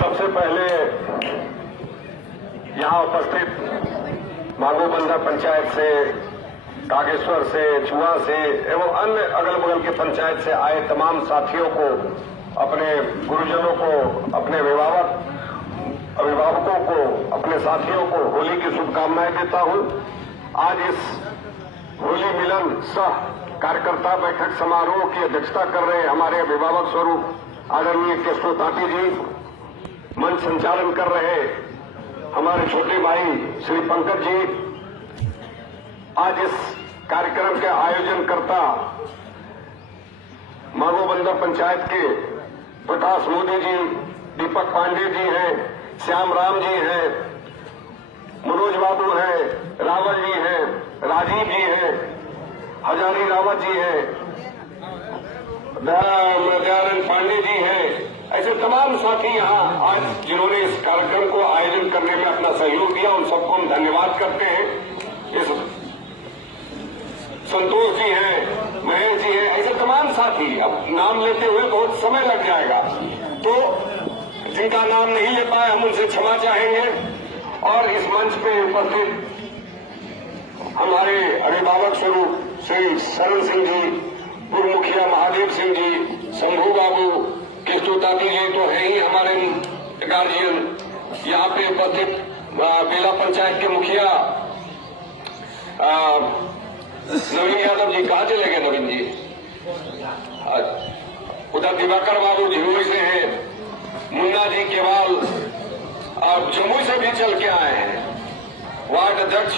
सबसे पहले यहाँ उपस्थित मांगोबंदा पंचायत से, कागेश्वर से, चुआ से एवं अन्य अगल बगल के पंचायत से आए तमाम साथियों को, अपने गुरुजनों को, अपने अभिभावकों को, अपने साथियों को होली की शुभकामनाएं देता हूं। आज इस होली मिलन सह कार्यकर्ता बैठक समारोह की अध्यक्षता कर रहे हमारे अभिभावक स्वरूप आदरणीय केशव तांती जी, मंच संचालन कर रहे हमारे छोटे भाई श्री पंकज जी, आज इस कार्यक्रम के आयोजनकर्ता मांगोबंदा पंचायत के प्रकाश मोदी जी, दीपक पांडे जी हैं, श्याम राम जी हैं, मनोज बाबू हैं, रावल जी हैं, राजीव जी हैं, हजारी रावत जी हैं, दयानंद पांडे जी हैं, ऐसे तमाम साथी यहाँ आज जिन्होंने इस कार्यक्रम को आयोजन करने में अपना सहयोग दिया, उन सबको हम धन्यवाद करते हैं। इस संतोष जी हैं, महेश जी हैं, ऐसे तमाम साथी, अब नाम लेते हुए बहुत समय लग जाएगा, तो जिनका नाम नहीं ले पाए हम उनसे क्षमा चाहेंगे। और इस मंच पे उपस्थित हमारे अभिभावक स्वरूप श्री शरण सिंह जी, पूर्व मुखिया महादेव सिंह जी, शंभू बाबू, केशव तांती जी तो है ही हमारे गार्जियन, यहाँ पे उपस्थित बेला पंचायत के मुखिया नवीन यादव जी, कहाँ चले गए नवीन जी? उधर दिवाकर बाबू झिरोई से हैं, मुन्ना जी केवाल अब जम्मू से भी चल के आए हैं, वार्ड अध्यक्ष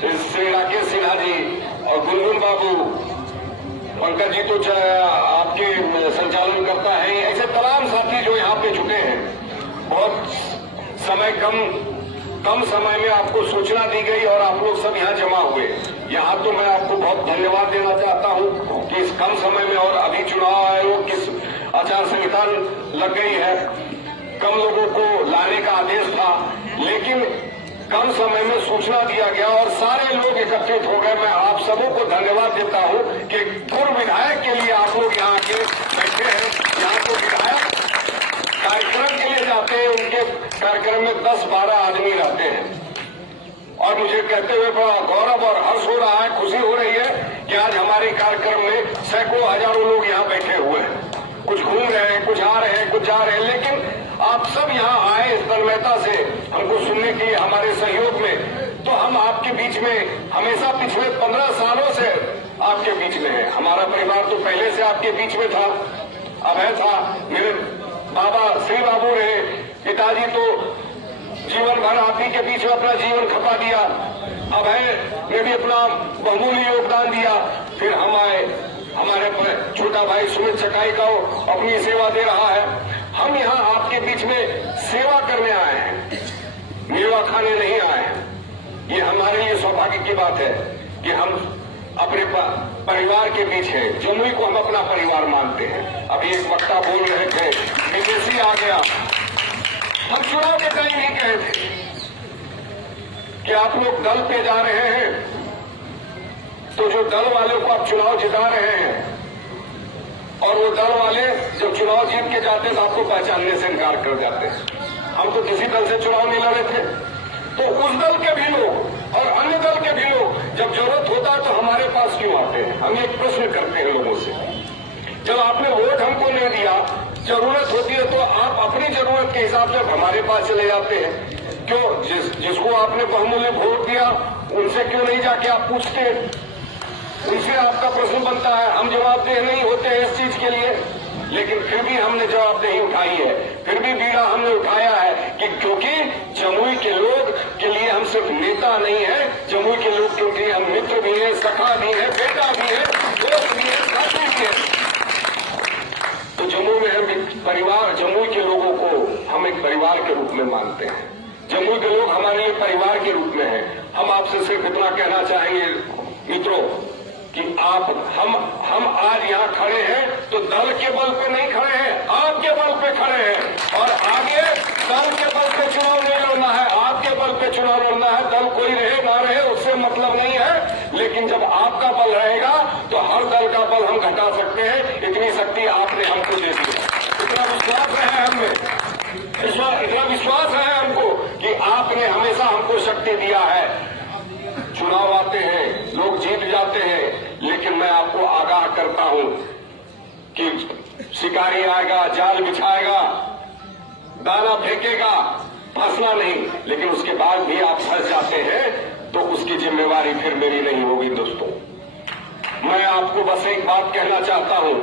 श्री राकेश सिन्हा जी और गुनगुन बाबू, पंकज जी तो आपके संचालन करता है। ऐसे तमाम साथी जो यहाँ पे जुटे हैं, बहुत समय कम समय में आपको सूचना दी गई और आप लोग सब यहाँ जमा हुए। यहाँ तो मैं आपको बहुत धन्यवाद देना चाहता हूँ कि इस कम समय में, और अभी चुनाव आयोग किस आचार संहिता लग गई है, कम लोगों को लाने का आदेश था, लेकिन कम समय में सूचना दिया गया और सारे लोग एकत्रित हो गए। मैं आप सबों को धन्यवाद देता हूं कि पूर्व विधायक के लिए आप लोग यहाँ आके बैठे हैं। यहाँ तो विधायक कार्यक्रम के लिए जाते हैं, उनके कार्यक्रम में 10-12 आदमी रहते हैं, और मुझे कहते हुए बड़ा गौरव और हर्ष हो रहा है, खुशी हो रही है कि आज हमारे कार्यक्रम में सैकड़ों हजारों लोग यहाँ बैठे हुए हैं। कुछ घूम रहे हैं, कुछ आ रहे हैं, कुछ जा रहे हैं, लेकिन आप सब यहाँ आए इस तन्मयता से हमको सुनने के लिए, हमारे सहयोग में। तो हम आपके बीच में हमेशा पिछले 15 सालों से आपके बीच में है। हमारा परिवार तो पहले से आपके बीच में था, अभय था, मेरे बाबा श्री बाबू रहे, पिताजी तो जीवन भर आप ही के बीच में अपना जीवन खपा दिया, अभय ने भी अपना बहुमूल्य योगदान दिया, फिर हम आए, हमारे छोटा भाई सुमित चकाई का अपनी सेवा दे रहा है। हम यहाँ आपके बीच में सेवा करने आए हैं, मेवा खाने नहीं आए हैं। ये हमारे लिए सौभाग्य की बात है कि हम अपने परिवार के बीच हैं। जमुई को हम अपना परिवार मानते हैं। अभी एक वक्ता बोल रहे थे विदेशी आ गया, हम चुनाव के टाइम ही कहे थे कि आप लोग दल पे जा रहे हैं, तो जो दल वाले को आप चुनाव जिता रहे हैं, और वो दल वाले जब चुनाव जीत के जाते हैं तो आपको पहचानने से इनकार कर जाते हैं। हम तो किसी दल से चुनाव नहीं लड़े थे, तो उस दल के भी लोग और अन्य दल के भी लोग जब जरूरत होता है तो हमारे पास क्यों आते हैं? हम एक प्रश्न करते हैं लोगों से, जब आपने वोट हमको नहीं दिया, जरूरत होती है तो आप अपनी जरूरत के हिसाब से हमारे पास चले जाते हैं। क्यों? जिसको आपने बहुमूल्य वोट दिया उनसे क्यों नहीं जाके आप पूछते? उनसे आपका प्रश्न बनता है। हम जवाबदेह नहीं होते हैं इस चीज के लिए, लेकिन फिर भी हमने जवाबदेही उठाई है, फिर भी बीड़ा हमने उठाया है कि क्योंकि जमुई के लोग के लिए हम सिर्फ नेता नहीं है, जमुई के लोग क्योंकि हम मित्र भी हैं, सखा भी है, बेटा भी है, दोस्त भी है, साथी भी है। तो जमुई में हम परिवार, जमुई के लोगों को हम एक परिवार के रूप में मानते हैं। जमुई के लोग हमारे लिए परिवार के रूप में हैं। हम आपसे सिर्फ इतना कहना चाहेंगे मित्रों कि हम आज यहाँ खड़े हैं तो दल के बल पे नहीं खड़े हैं, आपके बल पे खड़े हैं, और आगे दल के बल पे चुनाव नहीं लड़ना है, आपके बल पे चुनाव लड़ना है। दल कोई रहे ना रहे उससे मतलब नहीं है, लेकिन जब आपका बल रहेगा तो हर दल का बल हम घटा सकते हैं। इतनी शक्ति आपने हमको दे दी, इतना विश्वास है हमें। चुनाव आते हैं, लोग जीत जाते हैं, लेकिन मैं आपको आगाह करता हूं कि शिकारी आएगा, जाल बिछाएगा, दाना फेंकेगा, फंसना नहीं, लेकिन उसके बाद भी आप फंस जाते हैं तो उसकी जिम्मेवारी फिर मेरी नहीं होगी। दोस्तों, मैं आपको बस एक बात कहना चाहता हूं,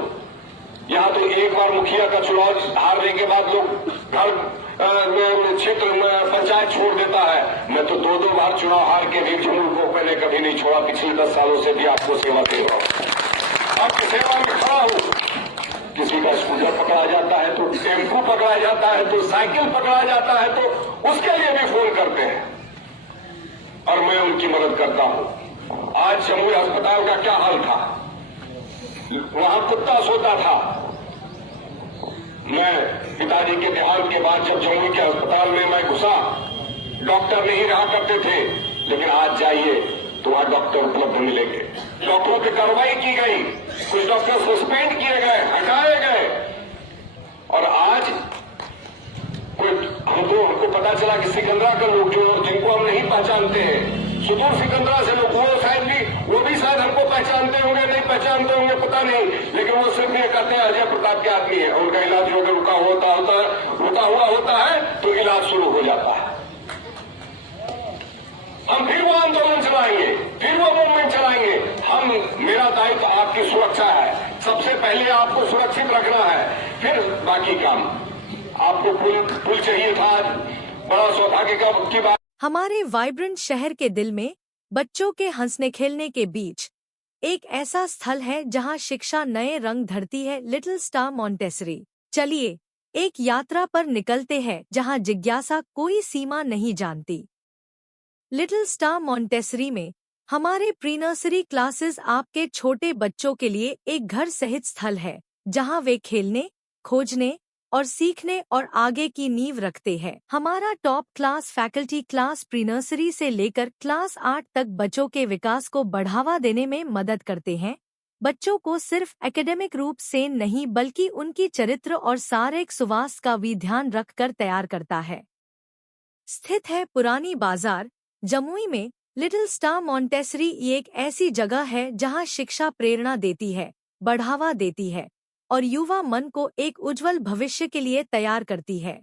यहां तो एक बार मुखिया का चुनाव हारने के बाद लोग घर क्षेत्र में पंचायत छोड़ देता है। मैं तो दो बार चुनाव हार के भी जमुई को मैंने कभी नहीं छोड़ा। पिछले 10 सालों से भी आपको सेवा दे रहा हूं, आपकी सेवा में खड़ा हूं। किसी का स्कूटर पकड़ा जाता है तो टेम्पो पकड़ा जाता है तो साइकिल पकड़ा जाता है तो उसके लिए भी फोन करते हैं और मैं उनकी मदद करता हूं। आज जमुई अस्पताल का क्या हाल था, वहां कुत्ता सोता था। मैं पिताजी के देहांत के बाद जब जमुई के अस्पताल में मैं घुसा, डॉक्टर नहीं रहा करते थे, लेकिन आज जाइए तो वहां डॉक्टर उपलब्ध मिलेंगे। डॉक्टरों की कार्रवाई की गई, कुछ डॉक्टर सस्पेंड किए गए, हटाए गए, और आज हमको पता चला कि सिकंदरा के लोग जो जिनको हम नहीं पहचानते हैं, सुदूर सिकंदरा से लोग, वो भी शायद हमको पहचानते होंगे, नहीं पहचानते होंगे पता नहीं, लेकिन वो सिर्फ ये कहते हैं अजय प्रताप के आदमी है। उनका इलाज जो रुका हुआ होता है तो इलाज शुरू हो जाता है। हम फिर वो आंदोलन चलाएंगे, फिर वो मूवमेंट चलाएंगे। मेरा दायित्व आपकी सुरक्षा है, सबसे पहले आपको सुरक्षित रखना है, फिर बाकी काम। आपको पुल चाहिए था, आज बड़ा सौभाग्य की बात। हमारे वाइब्रेंट शहर के दिल में बच्चों के हंसने खेलने के बीच एक ऐसा स्थल है जहां शिक्षा नए रंग धरती है, लिटिल स्टार मॉन्टेसरी। चलिए एक यात्रा पर निकलते हैं जहां जिज्ञासा कोई सीमा नहीं जानती। लिटिल स्टार मॉन्टेसरी में हमारे प्री नर्सरी क्लासेस आपके छोटे बच्चों के लिए एक घर सहित स्थल है जहां वे खेलने, खोजने और सीखने और आगे की नींव रखते हैं। हमारा top class faculty class pre nursery से लेकर क्लास 8 तक बच्चों के विकास को बढ़ावा देने में मदद करते हैं। बच्चों को सिर्फ एकेडमिक रूप से नहीं बल्कि उनकी चरित्र और शारीरिक सुवास का भी ध्यान रखकर तैयार करता है। स्थित है पुरानी बाजार, जमुई में, लिटिल स्टार मॉन्टेसरी एक ऐसी जगह है जहां शिक्षा प्रेरणा देती है, बढ़ावा देती है और युवा मन को एक उज्जवल भविष्य के लिए तैयार करती है।